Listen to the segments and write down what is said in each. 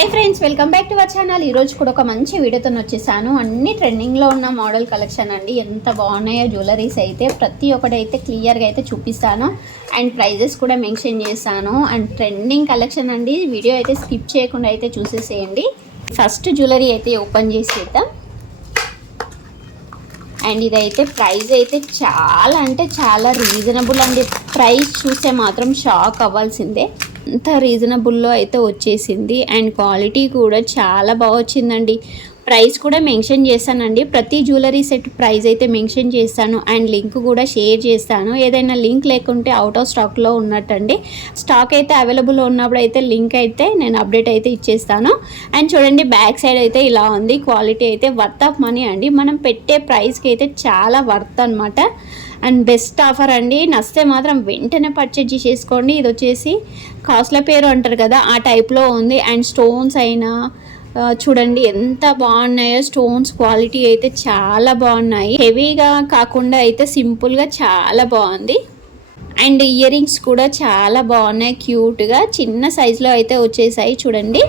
Hi friends, welcome back to our channel. ఈరోజు కూడా ఒక మంచి వీడియోతో వచ్చేసాను. అన్ని ట్రెండింగ్లో ఉన్న మోడల్ కలెక్షన్ అండి. ఎంత బాగున్నాయో జ్యువెలరీస్ అయితే ప్రతి ఒక్కటి అయితే క్లియర్గా అయితే చూపిస్తాను. అండ్ ప్రైజెస్ కూడా మెన్షన్ చేస్తాను. అండ్ ట్రెండింగ్ కలెక్షన్ అండి. వీడియో అయితే స్కిప్ చేయకుండా అయితే చూసేసేయండి. ఫస్ట్ జ్యువెలరీ అయితే ఓపెన్ చేసేద్దాం. అండ్ ఇదైతే ప్రైస్ అయితే చాలా అంటే చాలా రీజనబుల్ అండి. ప్రైస్ చూస్తే మాత్రం షాక్ అవ్వాల్సిందే. అంత రీజనబుల్లో అయితే వచ్చేసింది. అండ్ క్వాలిటీ కూడా చాలా బాగా వచ్చిందండి. ప్రైస్ కూడా మెన్షన్ చేస్తానండి. ప్రతి జ్యువెలరీ సెట్ ప్రైస్ అయితే మెన్షన్ చేస్తాను. అండ్ లింక్ కూడా షేర్ చేస్తాను. ఏదైనా లింక్ లేకుంటే అవుట్ ఆఫ్ స్టాక్లో ఉన్నట్టండి. స్టాక్ అయితే అవైలబుల్ ఉన్నప్పుడు అయితే లింక్ అయితే నేను అప్డేట్ అయితే ఇచ్చేస్తాను. అండ్ చూడండి, బ్యాక్ సైడ్ అయితే ఇలా ఉంది. క్వాలిటీ అయితే వర్త్ ఆఫ్ మనీ అండి. మనం పెట్టే ప్రైస్కి అయితే చాలా వర్త్ అనమాట. అండ్ బెస్ట్ ఆఫర్ అండి. నచ్చితే మాత్రం వెంటనే పర్చేజ్ చేసుకోండి. ఇది వచ్చేసి కాస్ట్ల పేరు అంటారు కదా, ఆ టైప్లో ఉంది. అండ్ స్టోన్స్ అయినా చూడండి ఎంత బాగున్నాయో. స్టోన్స్ క్వాలిటీ అయితే చాలా బాగున్నాయి. హెవీగా కాకుండా అయితే సింపుల్గా చాలా బాగుంది. అండ్ ఇయర్ రింగ్స్ కూడా చాలా బాగున్నాయి. క్యూట్గా చిన్న సైజులో అయితే వచ్చేసాయి చూడండి.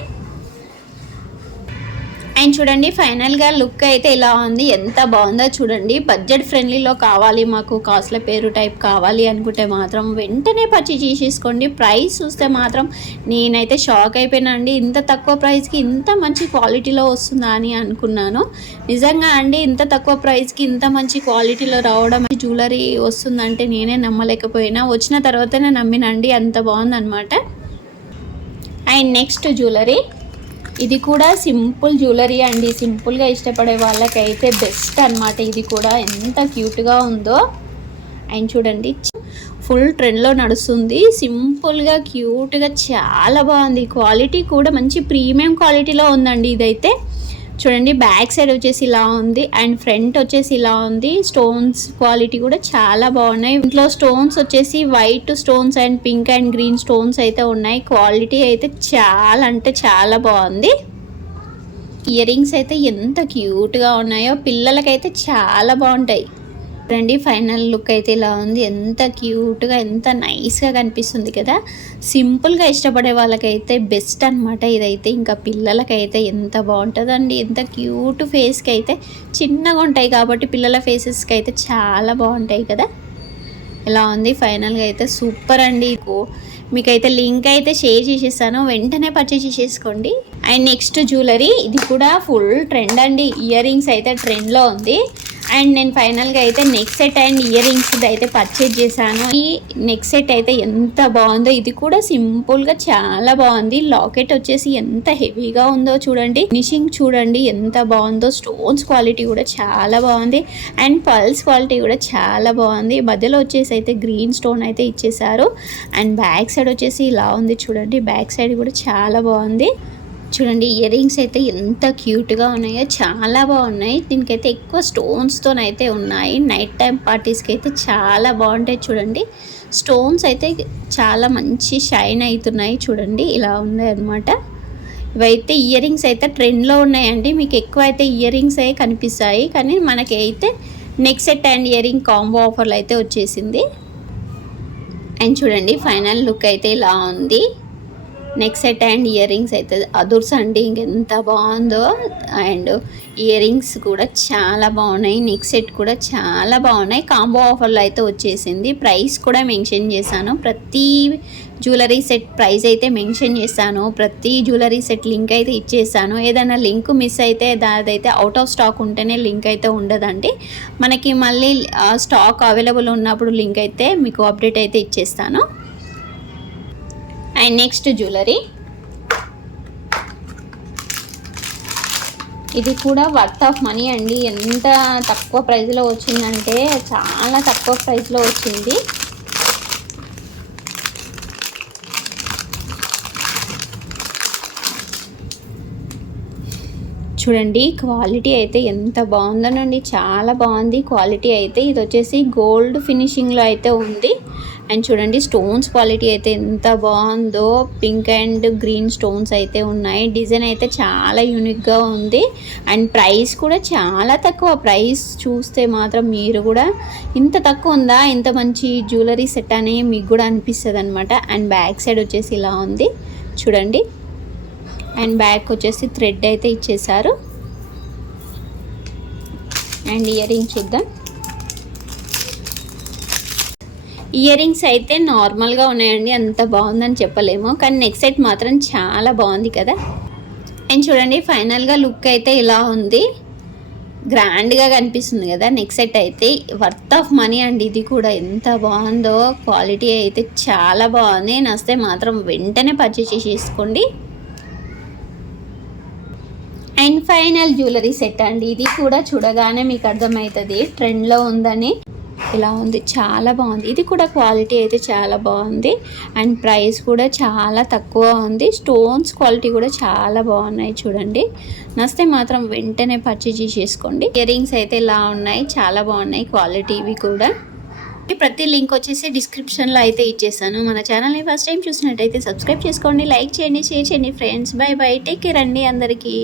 అండ్ చూడండి, ఫైనల్గా లుక్ అయితే ఇలా ఉంది. ఎంత బాగుందో చూడండి. బడ్జెట్ ఫ్రెండ్లీలో కావాలి, మాకు కాస్ట్ల పేరు టైప్ కావాలి అనుకుంటే మాత్రం వెంటనే పర్చేజ్ చేసేసుకోండి. ప్రైస్ చూస్తే మాత్రం నేనైతే షాక్ అయిపోయినా అండి. ఇంత తక్కువ ప్రైస్కి ఇంత మంచి క్వాలిటీలో వస్తుందా అని అనుకున్నాను. నిజంగా అండి, ఇంత తక్కువ ప్రైస్కి ఇంత మంచి క్వాలిటీలో రావడం, జ్యువెలరీ వస్తుందంటే నేనే నమ్మలేకపోయినా. వచ్చిన తర్వాతనే నమ్మినండి. అంత బాగుందన్నమాట. అండ్ నెక్స్ట్ జ్యువెలరీ, ఇది కూడా సింపుల్ జ్యువెలరీ అండి. సింపుల్గా ఇష్టపడే వాళ్ళకైతే బెస్ట్ అనమాట. ఇది కూడా ఎంత క్యూట్గా ఉందో. అండ్ చూడండి, ఫుల్ ట్రెండ్లో నడుస్తుంది. సింపుల్గా క్యూట్గా చాలా బాగుంది. క్వాలిటీ కూడా మంచి ప్రీమియం క్వాలిటీలో ఉందండి. ఇదైతే చూడండి, బ్యాక్ సైడ్ వచ్చేసి ఇలా ఉంది. అండ్ ఫ్రంట్ వచ్చేసి ఇలా ఉంది. స్టోన్స్ క్వాలిటీ కూడా చాలా బాగున్నాయి. ఇంట్లో స్టోన్స్ వచ్చేసి white stones and pink and green stones అయితే ఉన్నాయి. క్వాలిటీ అయితే చాలా అంటే చాలా బాగుంది. ఇయర్ రింగ్స్ అయితే ఎంత క్యూట్గా ఉన్నాయో. పిల్లలకైతే చాలా బాగుంటాయి. చూడండి, ఫైనల్ లుక్ అయితే ఇలా ఉంది. ఎంత క్యూట్గా ఎంత నైస్గా కనిపిస్తుంది కదా. సింపుల్గా ఇష్టపడే వాళ్ళకైతే బెస్ట్ అనమాట ఇదైతే. ఇంకా పిల్లలకైతే ఎంత బాగుంటుందండి. ఎంత క్యూట్ ఫేస్కి అయితే చిన్నగా ఉంటాయి కాబట్టి పిల్లల ఫేసెస్కి అయితే చాలా బాగుంటాయి కదా. ఇలా ఉంది ఫైనల్గా అయితే. సూపర్ అండి. మీకైతే లింక్ అయితే షేర్ చేసేస్తాను. వెంటనే పర్చేజ్ చేసేసుకోండి. అండ్ నెక్స్ట్ జ్యువెలరీ, ఇది కూడా ఫుల్ ట్రెండ్ అండి. ఇయర్ రింగ్స్ అయితే ట్రెండ్లో ఉంది. అండ్ నేను ఫైనల్గా అయితే neck set and ear rings అయితే పర్చేజ్ చేశాను. ఈ నెక్ సెట్ అయితే ఎంత బాగుందో. ఇది కూడా సింపుల్గా చాలా బాగుంది. లాకెట్ వచ్చేసి ఎంత హెవీగా ఉందో చూడండి. ఫినిషింగ్ చూడండి ఎంత బాగుందో. స్టోన్స్ క్వాలిటీ కూడా చాలా బాగుంది. అండ్ పల్స్ క్వాలిటీ కూడా చాలా బాగుంది. మధ్యలో వచ్చేసి అయితే గ్రీన్ స్టోన్ అయితే ఇచ్చేసారు. అండ్ బ్యాక్ సైడ్ వచ్చేసి ఇలా ఉంది చూడండి. బ్యాక్ సైడ్ కూడా చాలా బాగుంది. చూడండి, ఇయర్ రింగ్స్ అయితే ఎంత క్యూట్గా ఉన్నాయో. చాలా బాగున్నాయి. దీనికైతే ఎక్కువ స్టోన్స్తోనైతే ఉన్నాయి. నైట్ టైం పార్టీస్కి అయితే చాలా బాగుంటాయి. చూడండి, స్టోన్స్ అయితే చాలా మంచి షైన్ అవుతున్నాయి. చూడండి, ఇలా ఉన్నాయి అన్నమాట. ఇవైతే ఇయర్ రింగ్స్ అయితే ట్రెండ్లో ఉన్నాయండి. మీకు ఎక్కువ అయితే ఇయర్ రింగ్స్ అవి కనిపిస్తాయి. కానీ మనకి అయితే neck set and ear ring combo ఆఫర్లు అయితే వచ్చేసింది. అండ్ చూడండి, ఫైనల్ లుక్ అయితే ఇలా ఉంది. Neck set and ear rings అయితే అదుర్స్ అండి. ఇంకెంత బాగుందో. అండ్ ఇయర్ రింగ్స్ కూడా చాలా బాగున్నాయి. నెక్ సెట్ కూడా చాలా బాగున్నాయి. కాంబో ఆఫర్లో అయితే వచ్చేసింది. ప్రైస్ కూడా మెన్షన్ చేశాను. ప్రతి జ్యువెలరీ సెట్ ప్రైస్ అయితే మెన్షన్ చేశాను. ప్రతి జ్యువెలరీ సెట్ లింక్ అయితే ఇచ్చేసాను. ఏదైనా లింక్ మిస్ అయితే దాదైతే అవుట్ ఆఫ్ స్టాక్ ఉంటేనే లింక్ అయితే ఉండదండి. మనకి మళ్ళీ స్టాక్ అవైలబుల్ ఉన్నప్పుడు లింక్ అయితే మీకు అప్డేట్ అయితే ఇచ్చేస్తాను. అండ్ నెక్స్ట్ జ్యువెలరీ, ఇది కూడా వర్త్ ఆఫ్ మనీ అండి. ఎంత తక్కువ ప్రైస్లో వచ్చిందంటే చాలా తక్కువ ప్రైస్లో వచ్చింది. చూడండి, క్వాలిటీ అయితే ఎంత బాగుందోనండి. చాలా బాగుంది క్వాలిటీ అయితే. ఇది వచ్చేసి గోల్డ్ ఫినిషింగ్లో అయితే ఉంది. అండ్ చూడండి, స్టోన్స్ క్వాలిటీ అయితే ఎంత బాగుందో. పింక్ అండ్ గ్రీన్ స్టోన్స్ అయితే ఉన్నాయి. డిజైన్ అయితే చాలా యూనిక్గా ఉంది. అండ్ ప్రైస్ కూడా చాలా తక్కువ. ప్రైస్ చూస్తే మాత్రం మీరు కూడా ఇంత తక్కువ ఉందా, ఇంత మంచి జ్యువెలరీ సెట్ అని మీకు కూడా అనిపిస్తుంది అనమాట. అండ్ బ్యాక్ సైడ్ వచ్చేసి ఇలా ఉంది చూడండి. అండ్ బ్యాక్ వచ్చేసి థ్రెడ్ అయితే ఇచ్చేసారు. అండ్ ఇయర్ రింగ్ చూద్దాం. ఇయర్ రింగ్స్ అయితే నార్మల్గా ఉన్నాయండి, అంత బాగుందని చెప్పలేము, కానీ నెక్ సెట్ మాత్రం చాలా బాగుంది కదా. అండ్ చూడండి ఫైనల్గా లుక్ అయితే ఇలా ఉంది, గ్రాండ్గా కనిపిస్తుంది కదా. నెక్ సెట్ అయితే వర్త్ ఆఫ్ మనీ అండి. ఇది కూడా ఎంత బాగుందో, క్వాలిటీ అయితే చాలా బాగుంది. నచ్చితే మాత్రం వెంటనే పర్చేస్ చేసేసుకోండి. అండ్ ఫైనల్ జ్యువెలరీ సెట్ అండి. ఇది కూడా చూడగానే మీకు అర్థమవుతుంది ట్రెండ్లో ఉందని. ఇలా ఉంది, చాలా బాగుంది. ఇది కూడా క్వాలిటీ అయితే చాలా బాగుంది. అండ్ ప్రైస్ కూడా చాలా తక్కువ ఉంది. స్టోన్స్ క్వాలిటీ కూడా చాలా బాగున్నాయి చూడండి. నచ్చితే మాత్రం వెంటనే పర్చేజ్ చేసేసుకోండి. ఇయర్ రింగ్స్ అయితే ఇలా ఉన్నాయి, చాలా బాగున్నాయి క్వాలిటీ ఇవి కూడా. ప్రతి లింక్ వచ్చేసి డిస్క్రిప్షన్లో అయితే ఇచ్చేసాను. మన ఛానల్ని ఫస్ట్ టైం చూసినట్టయితే సబ్స్క్రైబ్ చేసుకోండి, లైక్ చేయండి, షేర్ చేయండి friends. By by, take care అండి అందరికీ.